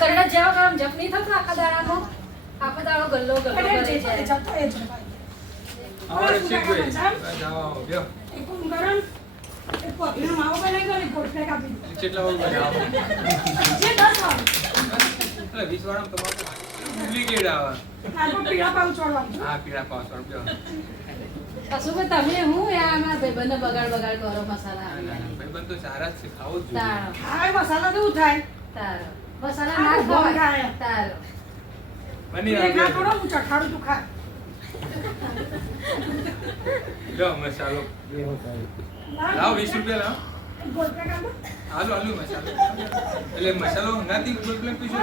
ગરડા જેવો કામ જપ નહીં થતો આખા દાડામાં આખો દાડો ગલ્લો ગલ્લો કરે છે જતો એ જવાય આવો રસિકભાઈ જાઓ ગયો એક ગરમ એક પોતનો માવો બનાવી દો ને ગોઠવે કાપી દો કેટલા વાગે બનાવો જે 10 વાગે એટલે 20 વાળા તમારે ડુપ્લિકેટ આવે આ તો પીળા પાઉં છોડવાનું હા પીળા 5 રૂપિયા કશું કે તમે હું આમાં ભાઈબંધને બગાડ કરો મસાલા ભાઈબંધ તો સારા જ છે ખાવું જ જોઈએ તારો હા મસાલા તો થાય તારો મસાલા ના ખવાય તારો બની એ ખા થોડો હું ચખાડું તું ખા લો મસાલો લાવ 20 રૂપિયા લાવ ગોઠવે કાપો હાલો હાલો મસાલો એટલે મસાલો હંગાતી ગોલ્ડ પીશો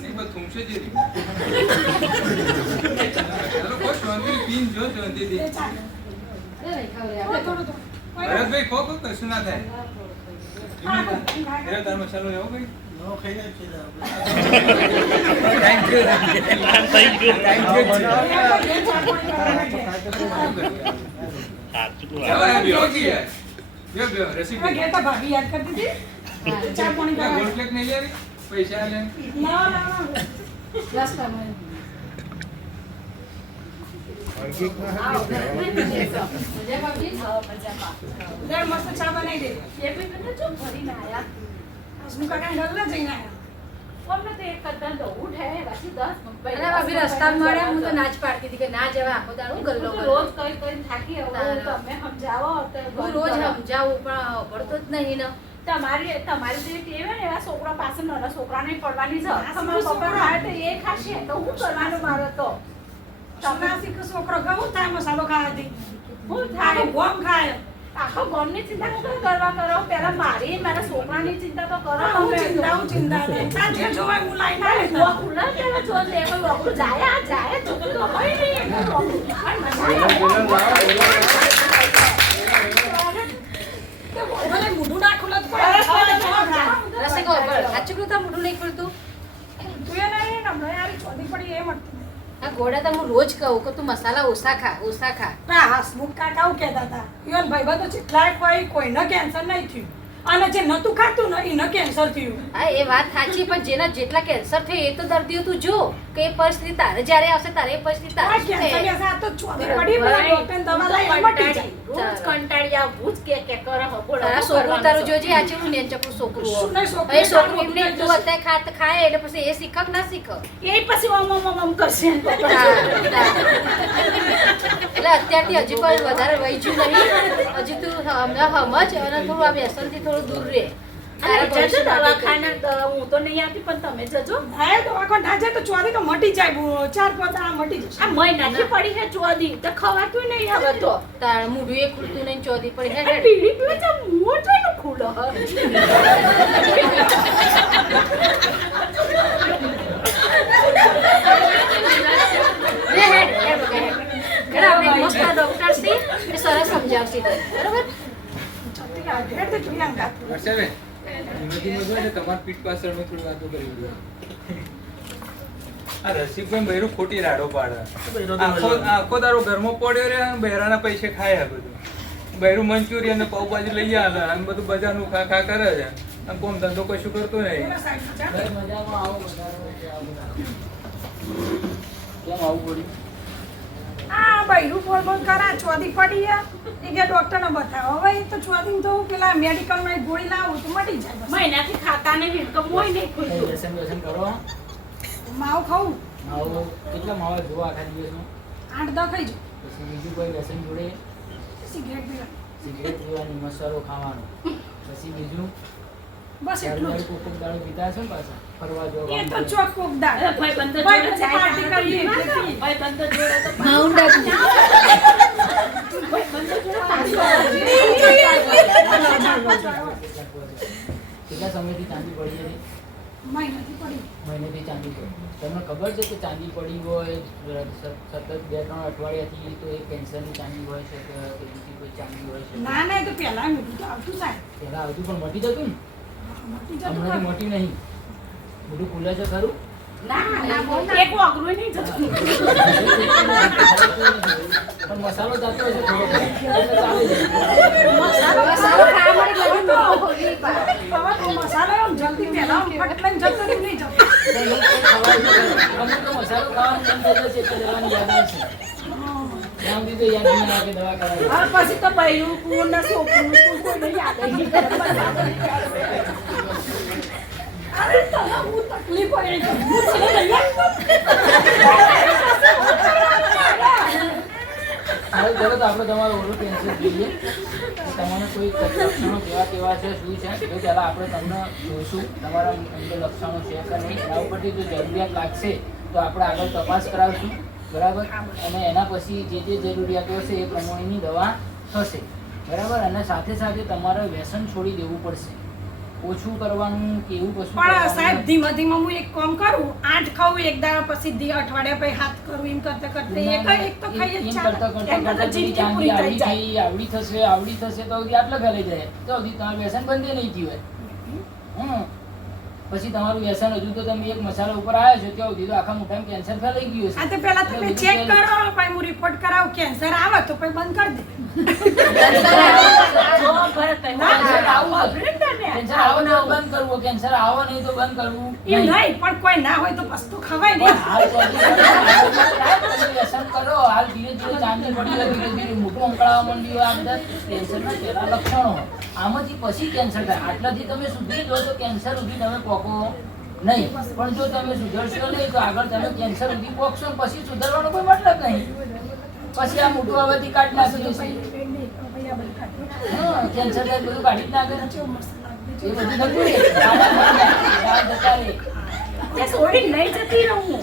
નહીં બસ થૂમશે જ રી મસાલો કોઈ શાંતિ પીન જો શાંતિ દી એ ભાઈ ખાવ રે થોડું થોડું ભરતભાઈ ખો કશું ના થાય એનો તાર મસાલો લેવો ભાઈ નો ખાઈ જાય છે થેન્ક યુ બ્યો રસીદ ઘેર તો ભાભી યાદ કરતી હતી ચા પાણી ગોલ્ડ કરાવી પ્લેટ નહીં લેવી પૈસા લે ના ના બસ તમે મજા બાપી લે મસ્ત ચા બનાવી દે ये भी मैंने जो भरी ना आया હસમુખ કાકા ડલ્લા જઈને આયા और मैं तो एक कदम तो उठ है वैसे 10 અરે ભાભી રસ્તામાં મળ્યા હું તો નાચ પાડતી હતી કે ના જવા આખો દાડો ગલ્લો तो ગલ્લો रोज कहीं कहीं थाकी हो तो मैं समझाओ तो હું રોજ સમજાવું પણ પડતો જ નહીં ને તમારી જે ટેવ હે ને એવા છોકરા પાસે નાના છોકરાને પડવાની છે તમારા પપ્પા ખાય તો એ ખાશે તો હું કરવાનું મારો તો તમને શીખ છોકરો ગમું થાય મસાલો ખાવાથી હું આખો થાય ગોમ ખાય આખો ગામની ચિંતા શું કરવા કરો પહેલા મારી મારા છોકરાની ચિંતા તો કરો હું ચિંતા દે આ જે જોવાય હું લાઈન આવે જો ખુલ્લા કેવા જો લે કોઈ વગર જાય ચૂક તો હોય નહીં ભલે મોઢું ના ખુલત પડે રસી ગો સાચું કહું તો મોઢું નહીં ખુલતું તું એ નહીં ને મને યાર ચોધી પડી એ મત આ ઘોડા તો હું રોજ કહું કે તું મસાલા ઓછા ખા ના હસમુખ કાકા એવું કહેતા હતા ઈવન ભાઈબંધો જેટલાય કોઈને કેન્સર નહીં થયું અને જે નતું ખાતું ને એને કેન્સર થયું હા એ વાત સાચી પણ જેના જેટલા કેન્સર થયું એ તો દર્દીઓ તું જો કે એ પરિસ્થિતિ તારે જ્યારે આવશે તારે એ પરિસ્થિતિ તારે આ શું કેન્સર થાય? આ તો ચોધી પડી પેલા ડોક્ટરને દવા લઈ મટી જાય રોજ કંટાળ્યા ભૂજ કે કરે હો બોલો તારા છોકરું તારું જોજે આ ચેવું ને ચકરું છોકરું શું નહીં છોકરું? એ છોકરું એમને તું અત્યારે ખાય એટલે પછી એ શીખક ના શીખ એ પછી ઓમ કરશે એટલે અત્યારથી હજી કોઈ વધારે વહીજું નહીં હજી તું સમજ અને થોડું આ વ્યસનથી થોડું દૂર રહે અરે જજો દવાખાના હું તો નહીં આવતી પણ તમે જજો હા દવાખાને ના જાય તો ચોધી તો મટી જાય 4-5 દાડા મટી જશે આ મહિનાથી પડી છે ચોદી તો ખવાતું નહીં હવે તો તાર મોઢું એ ખુલતું નહીં ચોધી પડી અરે બીડી પીવે તો મોં જોઈને ખુલ્લો ડોક્ટર છે એ સરસ સમજાવશે તને બરોબર ચોથી આગળ તો જોઈએ અંગા વરસાદે ધીમે જો એટલે તમારી પીઠ પાછળ મેં થોડી વાતો કરી દીધું આ રસિકભાઈ બૈરું ખોટી રાડો પાડે આખો દારો ઘરમાં પડ્યો રે અને બૈરાના પૈસે ખાય આ બધું બૈરું મંચુરિયન ને પાવભાજી લઈ આવે અને બધું બજારનું ખા કરે છે અને કોમ ધંધો કશું કરતો નહીં કેમ આવું પડ્યું આ બૈરું બોલ કરા ચોધી પડી એ કે ડોક્ટરને બતાવો હવે એ તો ચોધી તો પેલા મેડિકલમાં એક ગોળી લાવું તો મટી જાય બસ. મહિનાથી ખાતા નહીં તો મોય નહીં ખુલતું વ્યસન કરો માવ ખાવું માવો કેટલા માવા જોવા આખા દિવસમાં 8-10 ખાઈ જો પછી બીજું કોઈ વ્યસન જોડે સિગરેટ પીવા સિગરેટ પીવાની મસાલો ખાવાનો પછી બીજું બસ એટલું જ કોક દાડો પીતા હશે ને પાછા ફરવા એ તો જવા ચોક કોક દાળ અરે ભાઈ બંધ ભાઈ જોડે બંધ જાય પાર્ટી કરીએ એટલે પીએ. ભાઈ બંધ જોડે તો માઉન્ટ ભાઈ બંધ જોડે પાછું કેટલા સમયથી ચાંદી પડી હતી મહિનાથી પડી મહિનેથી ચાંદી પડી તમને ખબર છે કે ચાંદી પડી હોય સતત 2-3 અઠવાડિયાથી તો એ કેન્સરની ચાંદી હોય છે કે બીજી કોઈ ચાંદી હોય છે ના ના એ તો પહેલા મીઠું તો આવતું સાહેબ પહેલા આવતું પણ મટી જતું ને મટી જતું હમણાંથી ખરું. મટી નહીં બધું ખુલે છે ખરું ના એક વાગરું નહીં જતું પણ મસાલો જાતો હશે થોડો એટલે ચાલે છે મસાલો ખાવા માટે લગી તો હોવી પડે. હવે તો મસાલો એમ જલ્દી પહેલા આમ ફટ લઈને જતો રહે, નહીં જતો અમુક તો મસાલો ખાવાનું બંધ થઈ જશે એટલે દવાની યાદ આવશે. ત્યાં સુધી તો યાદ નહીં આવે કે દવા કરાવી. હા, પછી તો બૈરું કું ને છોકરું કું કોઈને યાદ જ નહીં કરે. અરે તને હું તકલીફ હોય તો હું છે ને હવે ચલો તો આપણે તમારું ઓલું કેન્સર જોઈએ. તમને કોઈ લક્ષણો કેવા છે શું છે તો પહેલાં આપણે તમને જોઈશું તમારા અંદર લક્ષણો છે કે નહીં. એના ઉપરથી જો જરૂરિયાત લાગશે તો આપણે આગળ તપાસ કરાવશું, બરાબર. અને એના પછી જે જરૂરિયાતો હશે એ પ્રમાણેની દવા થશે, બરાબર. અને સાથે સાથે તમારે વ્યસન છોડી દેવું પડશે, ઓછું કરવાનું કે એવું કશું પણ સાહેબ ધીમે ધીમે હું એક કામ કરું, 8 ખાઉં એક દાડા પછી અઠવાડિયા પછી 7 કરું, એમ કરતે કરતે એક તો ખાઈ જ ચાલે. જિંદગી આવડી થશે તો હજી આટલા ફેલાઈ જાય તો હજી તમારું વ્યસન બંધ નહીં થયું હોય. પછી તમારું વ્યસન હજુ તો તમે એક મસાલા ઉપર આવ્યા છો ત્યાં સુધી તો આખા મોઢામાં કેન્સર ફેલાઈ ગયું આ છે. તો પહેલા તમે ચેક કરો, પછી હું રિપોર્ટ કરાવું, કેન્સર આવે તો પછી બંધ કરી દે. કેન્સર આવો ને બંધ કરવું, કેન્સર આવો નહીં તો બંધ કરવું એ નહીં, પણ કોઈ ના હોય તો વસ્તુ ખવાય ને. હાલ તમે વ્યસન કરો, હાલ ધીરે ધીરે ચાંદી પડી હોય, ધીરે ધીરે મોટું અંકળાવા માંડ્યું હોય, આ બધા કેન્સરના પહેલા લક્ષણો. આમાંથી પછી કેન્સર થાય. આટલાથી તમે સુધરી દો તો કેન્સર સુધી તમે પોકો નહીં, પણ જો તમે સુધરશો નહીં તો આગળ તમે કેન્સર સુધી પોકશો ને પછી સુધરવાનો કોઈ મતલબ નહીં. પછી આ મોટું આવવાથી કાઢી નાખી દેશે. કેન્સર થાય બધું કાઢી જ નાખે, એ બધું થતું રહે. જતા રહે. તે છોડી નહીં જતી રહું.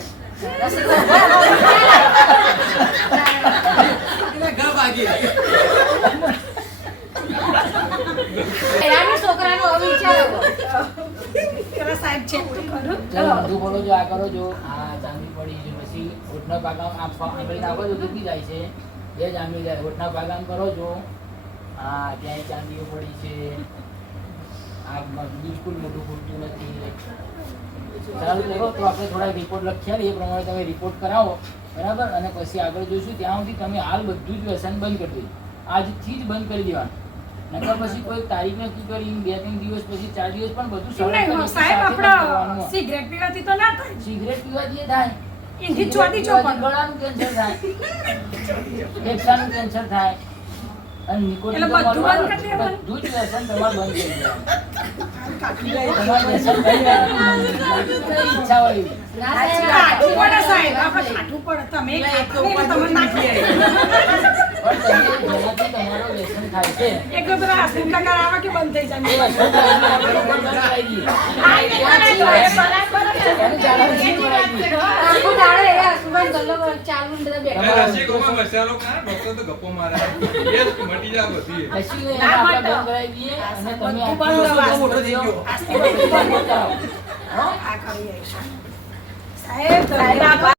છોકરાનો અવિચાર પેલા સાહેબ ચેક તો કરું. ચલો બધું બોલો જો આ કરો જો આ ચાંદી પડી છે પછી ઓઠના પાગામ આંગળી નાખો તો દુખી જાય છે, બે જામી જાય. ઓઠના પાગામ કરો છો, હા ત્યાં ચાંદીઓ પડી છે, આ બિલકુલ મોટું ખૂટતું નથી. ચાલુ કરો તો આપણે થોડા રિપોર્ટ લખ્યા એ પ્રમાણે તમે રિપોર્ટ કરાવો, બરાબર. અને પછી આગળ જોઈશું. ત્યાં સુધી તમે હાલ બધું જ વ્યસન બંધ કરી દેજો, આજથી જ બંધ કરી દેવાનું. નકર પછી કોઈ તારીખ નક્કી કરી 2-3 દિવસ પછી 4 દિવસ પણ બધું સરળ નહીં, સાહેબ આપણે સિગરેટ પીવાથી તો ના થાય. સિગરેટ પીવાથી થાય, એથી ચોથી ચોપન ગળાનું કેન્સર થાય, ફેફસાનું કેન્સર થાય, અને નિકોટિન એટલે બધું બંધ કરી દેવાનું. બધું જ વ્યસન તમારે બંધ કરી દેવાનું. તમારે વ્યસન બંધ કરવાનું. ઈચ્છા હોય એવી. કાઠું પડે સાહેબ, આપણે કાઠું પડે. તમે તમે નાખી પણ તમે જેનાથી તમારો વ્યસન થાય છે એક બધા આસ્તીન ટકા આવે કે બંધ થઈ એ જાય. વસ્તુ આપણે બંધ કરાવી દઈએ. એનું ચાલવાનું શરૂ કરાવી દઈએ. આખું દાડો એ આસુભાઈ ગલ્લો ચાલુ ને બધા બેઠા. રસિકોમાં મસાલો ખા, ડોક્ટર તો ગપ્પો મારે એ જ મટી જાય બધી. પછી એને આપણે બંધ કરાવી દઈએ અને તમે આ બંધ બધું મોટો બંધ કરાવો. આ કરીએ સાહેબ.